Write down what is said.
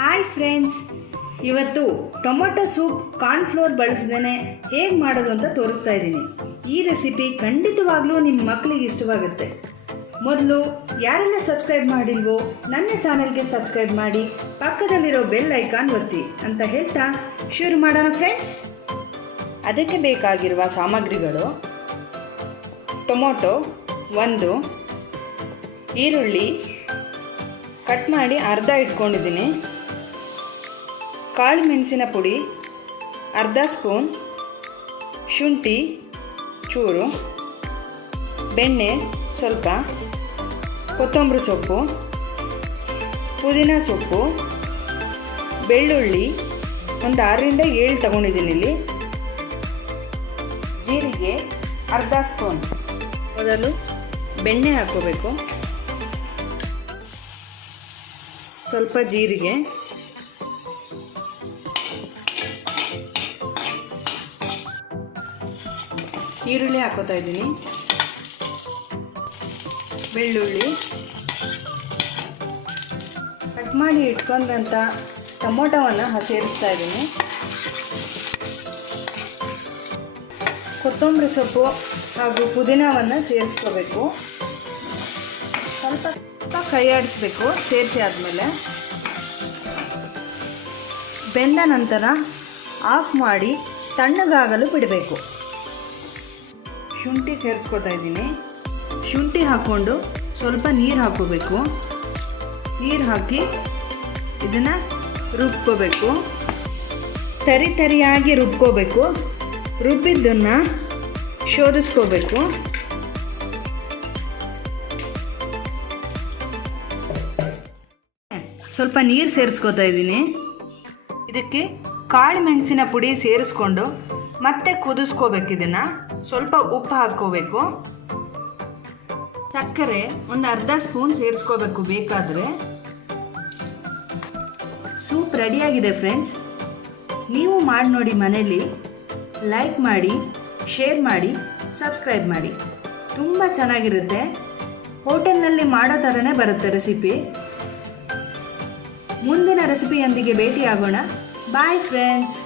Hi friends ಇವತ್ತು tomato soup cornflour ಬಳಸ್ದೇ ಹೇಗೆ ಮಾಡೋದು ಅಂತ ತೋರಿಸ್ತಾ ಇದ್ದೀನಿ. ಈ ರೆಸಿಪಿ ಖಂಡಿತವಾಗ್ಲೂ ನಿಮ್ಮ ಮಕ್ಕಳಿಗೆ ಇಷ್ಟವಾಗುತ್ತೆ. ಮೊದಲು ಯಾರೆಲ್ಲ ಸಬ್ಸ್ಕ್ರೈಬ್ ಮಾಡಿಲ್ವೋ ನನ್ನ ಚಾನೆಲ್ಗೆ ಸಬ್ಸ್ಕ್ರೈಬ್ ಮಾಡಿ ಪಕ್ಕದಲ್ಲಿರೋ ಬೆಲ್ ಐಕಾನ್ ಒತ್ತಿ ಅಂತ ಹೇಳ್ತಾ ಶುರು ಮಾಡೋಣ ಫ್ರೆಂಡ್ಸ್ ಅದಕ್ಕೆ ಬೇಕಾಗಿರುವ ಸಾಮಗ್ರಿಗಳು ಟೊಮೊಟೊ ಒಂದು, ಈರುಳ್ಳಿ ಕಟ್ ಮಾಡಿ ಅರ್ಧ ಇಟ್ಕೊಂಡಿದ್ದೀನಿ. ಕಾಳು ಮೆಣಸಿನ ಪುಡಿ, ಅರ್ಧ ಸ್ಪೂನ್ ಶುಂಠಿ, ಚೂರು, ಬೆಣ್ಣೆ ಸ್ವಲ್ಪ, ಕೊತ್ತಂಬರಿ ಸೊಪ್ಪು, ಪುದೀನ ಸೊಪ್ಪು, ಬೆಳ್ಳುಳ್ಳಿ, ಒಂದು ಆರರಿಂದ ಏಳು ತಗೊಂಡಿದ್ದೀನಿ ಇಲ್ಲಿ. ಜೀರಿಗೆ ಅರ್ಧ ಸ್ಪೂನ್. ಮೊದಲು ಬೆಣ್ಣೆ ಹಾಕ್ಕೋಬೇಕು. ಸ್ವಲ್ಪ ಜೀರಿಗೆ. ಈರುಳ್ಳಿ ಹಾಕೋತಾ ಇದ್ದೀನಿ. ಬೆಳ್ಳುಳ್ಳಿ. ಕಟ್ ಮಾಡಿ ಇಟ್ಕೊಂಡಂಥ ಟೊಮೊಟೊವನ್ನು ಸೇರಿಸ್ತಾ ಇದ್ದೀನಿ. ಕೊತ್ತಂಬರಿ ಸೊಪ್ಪು ಹಾಗೂ ಪುದೀನವನ್ನು ಸೇರಿಸ್ಕೋಬೇಕು. ಸ್ವಲ್ಪ ಸ್ವಲ್ಪ ಕೈ ಆಡಿಸ್ಬೇಕು, ಸೇರಿಸಿ ಆದಮೇಲೆ. ಬೆಂದ ನಂತರ ಆಫ್ ಮಾಡಿ ತಣ್ಣಗಾಗಲು ಬಿಡಬೇಕು. ಶುಂಠಿ ಸೇರಿಸ್ಕೊತಾ ಇದ್ದೀನಿ. ಶುಂಠಿ ಹಾಕ್ಕೊಂಡು ಸ್ವಲ್ಪ ನೀರು ಹಾಕ್ಕೋಬೇಕು. ನೀರು ಹಾಕಿ ಇದನ್ನು ರುಬ್ಕೋಬೇಕು. ತರಿ ತರಿಯಾಗಿ ರುಬ್ಕೋಬೇಕು. ರುಬ್ಬಿದ್ದನ್ನು ಶೋಧಿಸ್ಕೋಬೇಕು. ಸ್ವಲ್ಪ ನೀರು ಸೇರಿಸ್ಕೊತಾ ಇದ್ದೀನಿ. ಇದಕ್ಕೆ ಕಾಳು ಮೆಣಸಿನ ಪುಡಿ ಸೇರಿಸ್ಕೊಂಡು ಮತ್ತೆ ಕುದಿಸ್ಕೋಬೇಕು ಇದನ್ನು. ಸ್ವಲ್ಪ ಉಪ್ಪು ಹಾಕ್ಕೋಬೇಕು. ಸಕ್ಕರೆ ಒಂದು ಅರ್ಧ ಸ್ಪೂನ್ ಸೇರಿಸ್ಕೋಬೇಕು ಬೇಕಾದರೆ. ಸೂಪ್ ರೆಡಿಯಾಗಿದೆ ಫ್ರೆಂಡ್ಸ್. ನೀವು ಮಾಡಿ ನೋಡಿ ಮನೇಲಿ ಲೈಕ್ ಮಾಡಿ, ಶೇರ್ ಮಾಡಿ, ಸಬ್ಸ್ಕ್ರೈಬ್ ಮಾಡಿ. ತುಂಬ ಚೆನ್ನಾಗಿರುತ್ತೆ. ಹೋಟೆಲ್ನಲ್ಲಿ ಮಾಡೋ ಥರನೇ ಬರುತ್ತೆ ರೆಸಿಪಿ. ಮುಂದಿನ ರೆಸಿಪಿಯೊಂದಿಗೆ ಭೇಟಿಯಾಗೋಣ. Bye friends.